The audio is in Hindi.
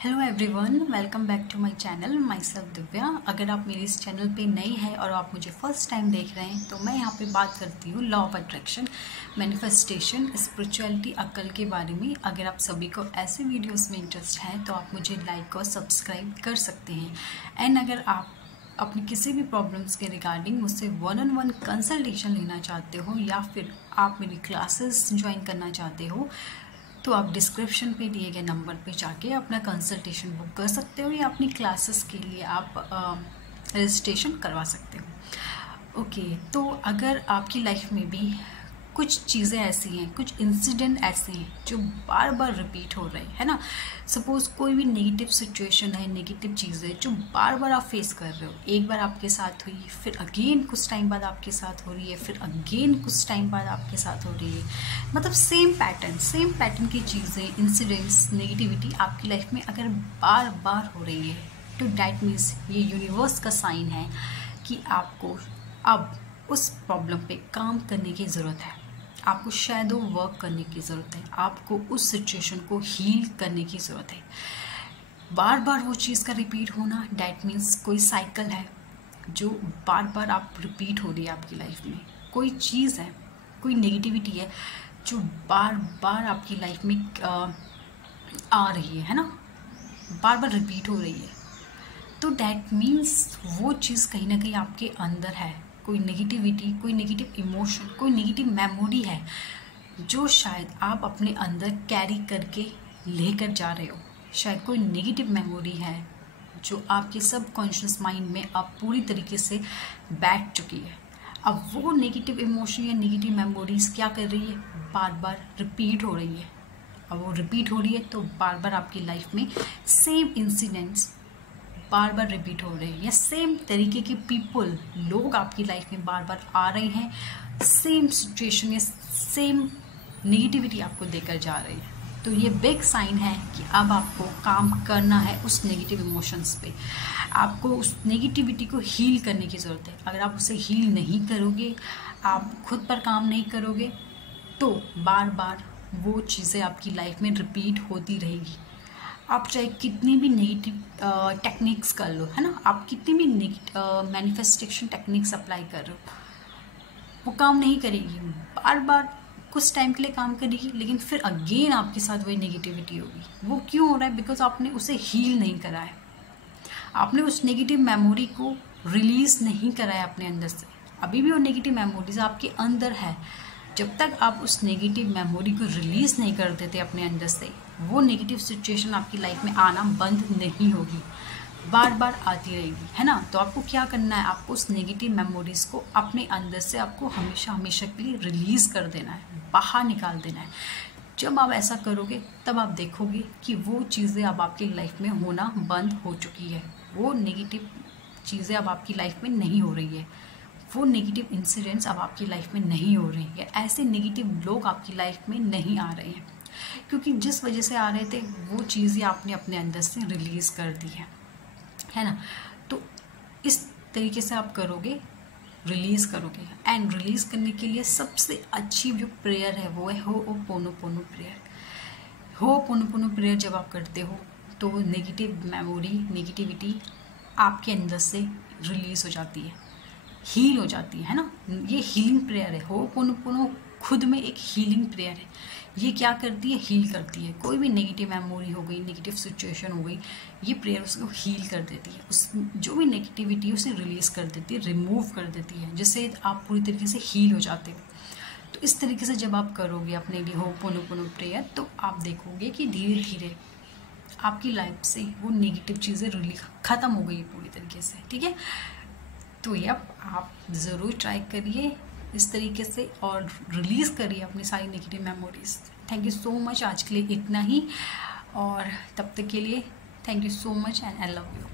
Hello everyone, welcome back to my channel. Myself Divya. अगर आप मेरे इस चैनल पे नए हैं और आप मुझे फर्स्ट टाइम देख रहे हैं तो मैं यहाँ पे बात करती हूँ law of attraction, manifestation, spirituality, अक्ल के बारे में। अगर आप सभी को ऐसे वीडियोस में इंटरेस्ट है तो आप मुझे लाइक और सब्सक्राइब कर सकते हैं। एंड अगर आप अपनी किसी भी प्रॉब्लम्स के रिगार्डिंग मुझसे 1-on-1 कंसल्टेशन लेना चाहते हो या फिर आप मेरी क्लासेस ज्वाइन करना चाहते हो तो आप डिस्क्रिप्शन पे दिए गए नंबर पे जाके अपना कंसल्टेशन बुक कर सकते हो या अपनी क्लासेस के लिए आप रजिस्ट्रेशन करवा सकते हो। ओके, तो अगर आपकी लाइफ में भी कुछ चीज़ें ऐसी हैं, कुछ इंसिडेंट ऐसे हैं जो बार बार रिपीट हो रहे हैं ना। सपोज़ कोई भी नेगेटिव सिचुएशन है, नेगेटिव चीज़ है जो बार बार आप फेस कर रहे हो। एक बार आपके साथ हुई, फिर अगेन कुछ टाइम बाद आपके साथ हो रही है, फिर अगेन कुछ टाइम बाद आपके साथ हो रही है। मतलब सेम पैटर्न की चीज़ें, इंसिडेंट्स, नेगेटिविटी आपकी लाइफ में अगर बार बार हो रही है तो डैट मीन्स ये यूनिवर्स का साइन है कि आपको अब उस प्रॉब्लम पे काम करने की ज़रूरत है। आपको शैडो वर्क करने की ज़रूरत है। आपको उस सिचुएशन को हील करने की ज़रूरत है। बार बार वो चीज़ का रिपीट होना डैट मीन्स कोई साइकिल है जो बार बार आप रिपीट हो रही है आपकी लाइफ में। कोई चीज़ है, कोई नेगेटिविटी है जो बार बार आपकी लाइफ में आ रही है ना, बार बार रिपीट हो रही है। तो डैट मीन्स वो चीज़ कहीं ना कहीं आपके अंदर है। कोई नेगेटिविटी, कोई नेगेटिव इमोशन, कोई नेगेटिव मेमोरी है जो शायद आप अपने अंदर कैरी करके लेकर जा रहे हो। शायद कोई नेगेटिव मेमोरी है जो आपके सबकॉन्शियस माइंड में अब पूरी तरीके से बैठ चुकी है। अब वो नेगेटिव इमोशन या नेगेटिव मेमोरीज क्या कर रही है, बार बार रिपीट हो रही है। अब वो रिपीट हो रही है तो बार बार आपकी लाइफ में सेम इंसिडेंट्स बार बार रिपीट हो रहे हैं या सेम तरीके के पीपल, लोग आपकी लाइफ में बार बार आ रहे हैं। सेम सिचुएशन या सेम नेगेटिविटी आपको देकर जा रही है। तो ये बिग साइन है कि अब आपको काम करना है उस नेगेटिव इमोशंस पे। आपको उस नेगेटिविटी को हील करने की ज़रूरत है। अगर आप उसे हील नहीं करोगे, आप खुद पर काम नहीं करोगे तो बार बार वो चीज़ें आपकी लाइफ में रिपीट होती रहेगी। आप चाहे कितनी भी नेगेटिव टेक्निक्स कर लो, है ना, आप कितनी भी मैनिफेस्टेशन टेक्निक्स अप्लाई कर रहे हो, वो काम नहीं करेगी। बार बार कुछ टाइम के लिए काम करेगी लेकिन फिर अगेन आपके साथ वही नेगेटिविटी होगी। वो क्यों हो रहा है? बिकॉज आपने उसे हील नहीं करा है। आपने उस नेगेटिव मेमोरी को रिलीज नहीं करा है अपने अंदर से। अभी भी वो नेगेटिव मेमोरीज आपके अंदर है। जब तक आप उस नेगेटिव मेमोरी को रिलीज नहीं कर देते अपने अंदर से, वो नेगेटिव सिचुएशन आपकी लाइफ में आना बंद नहीं होगी, बार बार आती रहेगी, है ना। तो आपको क्या करना है, आपको उस नेगेटिव मेमोरीज को अपने अंदर से आपको हमेशा हमेशा के लिए रिलीज कर देना है, बाहर निकाल देना है। जब आप ऐसा करोगे तब आप देखोगे कि वो चीज़ें अब आपकी लाइफ में होना बंद हो चुकी है। वो नेगेटिव चीज़ें अब आपकी लाइफ में नहीं हो रही है। वो नेगेटिव इंसिडेंट्स अब आपकी लाइफ में नहीं हो रहे हैं। ऐसे नेगेटिव लोग आपकी लाइफ में नहीं आ रहे हैं, क्योंकि जिस वजह से आ रहे थे वो चीज़ें आपने अपने अंदर से रिलीज़ कर दी है ना। तो इस तरीके से आप करोगे, रिलीज़ करोगे। एंड रिलीज़ करने के लिए सबसे अच्छी जो प्रेयर है वो है हो'ओपोनोपोनो प्रेयर। हो'ओपोनोपोनो प्रेयर जब आप करते हो तो नेगेटिव मेमोरी, नेगेटिविटी आपके अंदर से रिलीज़ हो जाती है, हील हो जाती है ना। ये हीलिंग प्रेयर है। हो'ओपोनोपोनो खुद में एक हीलिंग प्रेयर है। ये क्या करती है, हील करती है। कोई भी नेगेटिव मेमोरी हो गई, नेगेटिव सिचुएशन हो गई, ये प्रेयर उसको हील कर देती है। उस जो भी नेगेटिविटी है उसे रिलीज़ कर देती है, रिमूव कर देती है, जिससे आप पूरी तरीके से हील हो जाते हो। तो इस तरीके से जब आप करोगे अपने लिए हो'ओपोनोपोनो प्रेयर तो आप देखोगे कि धीरे धीरे आपकी लाइफ से वो नेगेटिव चीज़ें ख़त्म हो गई पूरी तरीके से। ठीक है, तो ये आप ज़रूर ट्राई करिए इस तरीके से और रिलीज़ करिए अपनी सारी negative memories. Thank you so much. आज के लिए इतना ही, और तब तक के लिए thank you so much and I love you.